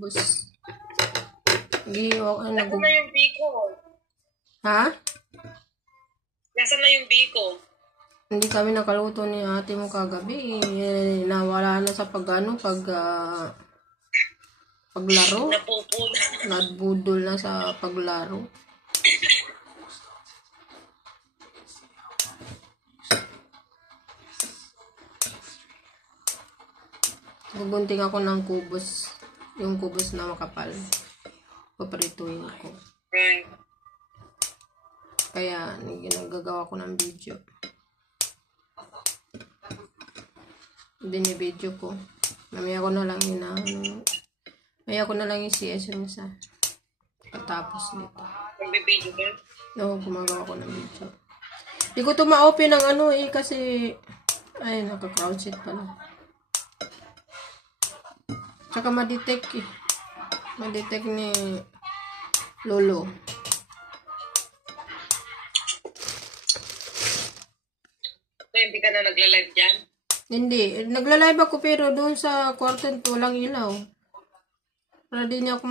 kubos. Gihiwa ko. Nasaan na yung biko? Ha? Nasaan na yung biko? Hindi kami nakaluto ni ate mo kagabi. Nawala na sa paglaro. Napupuna. Nadbudol na sa paglaro. Bubunting ako ng kubos. Yung kubos na makapal. Paprituin ko. Right. Kaya ginagagawa ko ng video. Binibideo ko. Mamaya ko na lang Mamaya ko na lang i-CS yung isa. Tapos nito. Magbibideo ka? Oo, gumagawa ko ng video. Hindi ko ito ma-open ng kasi ay, naka-crowd set pala. Tsaka ma-detect Ma-detect ni Lolo. So, hindi ka na nagla-live dyan? Hindi. Nagla-live ako pero doon sa kwarto walang ilaw. Para di niya ako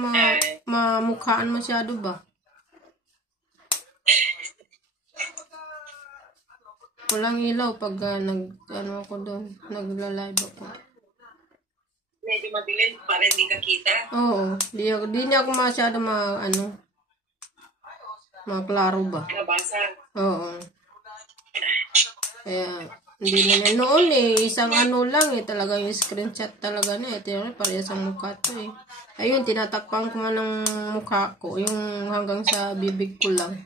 mamukhaan masyado ba? Walang ilaw pag ako doon. Nagla-live ako. Medyo madilim para hindi ka kita? Oo. Di niya ako masyado maklaro ba? Nabasa? Oo. Kaya, hindi na niya. Noon isang lang talagang screenshot talaga na. Ito parehas ang mukha to Ayun, tinatakpan ko man ng mukha ko. Yung hanggang sa bibig ko lang.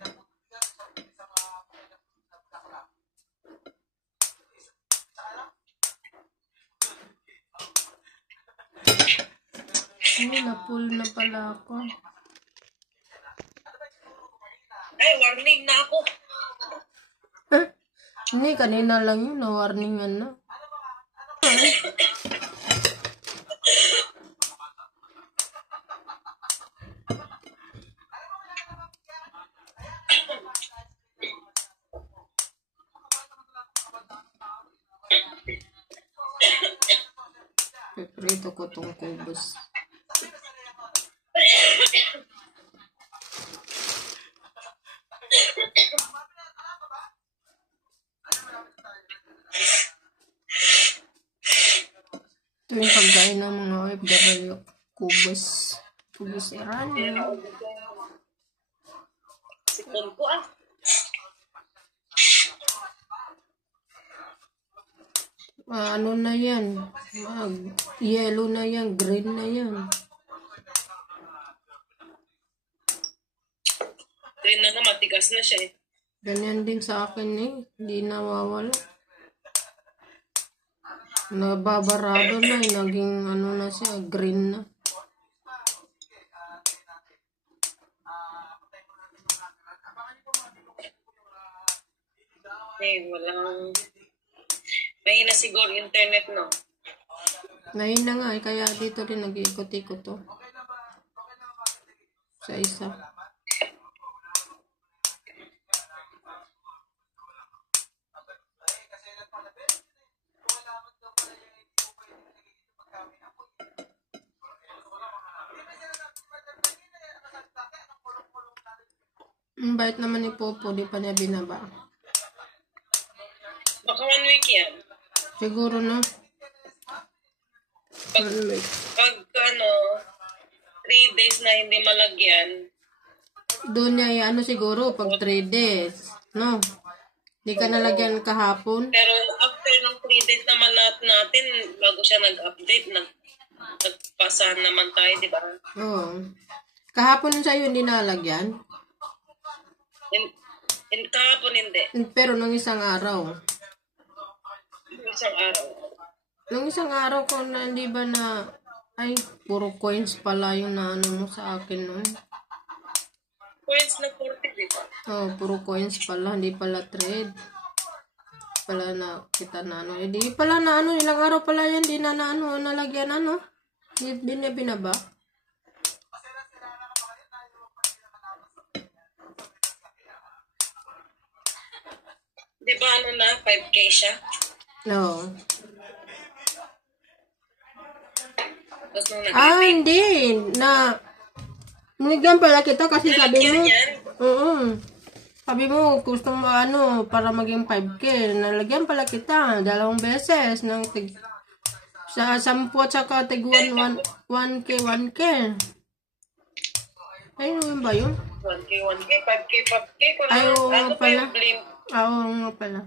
Na-pull na pala ako. Ay, warning na ako. Hindi, kanina lang yun. Na-warningan na. Piprito ko tong kubos. Ito yung pagkain ng mga OFW. Kubos. Kubos Iranian. Sipon ko Ano na yan? Yellow na yan. Green na yan. Green na matigas na siya Ganyan din sa akin Hindi nawawala. Nababarado na Naging na siya. Green na. Walang... Mahina siguro internet, no? Mahina nga kaya dito rin nag-iikot-ikot to. Sa isa. Ang bait naman ni Popo, di pa niya binaba. Baka 1 week yan. Siguro na. Pag 3 days na hindi malagyan. Doon niya siguro pag 3 days. No? Di ka nalagyan kahapon. Pero after ng 3 days naman natin, bago siya nag-update, nagpasa naman tayo, di ba? Oo. Kahapon sa'yo hindi nalagyan? Kahapon hindi. Pero nung isang araw. Nung isang araw ko na, di ba ay, puro coins pala yung mo sa akin nun. Coins na 40, di ba? Puro coins pala, hindi pala trade. Pala na kita di pala ilang araw pala yan, di na nalagyan Hindi niya binaba. Di ba 5K siya? No. Tapos Hindi. Nilagyan pala kita kasi sabi mo, Nilagyan yan. oo. Sabi mo, gusto mo para maging 5K. Nalagyan pala kita 2 beses ng sa 10 at saka tig 1K, 1K. Ayun yun ba yun? 1K, 1K, 5K, 5K. Ay, oo Ano pa pala. yung blame? Oo nga pala.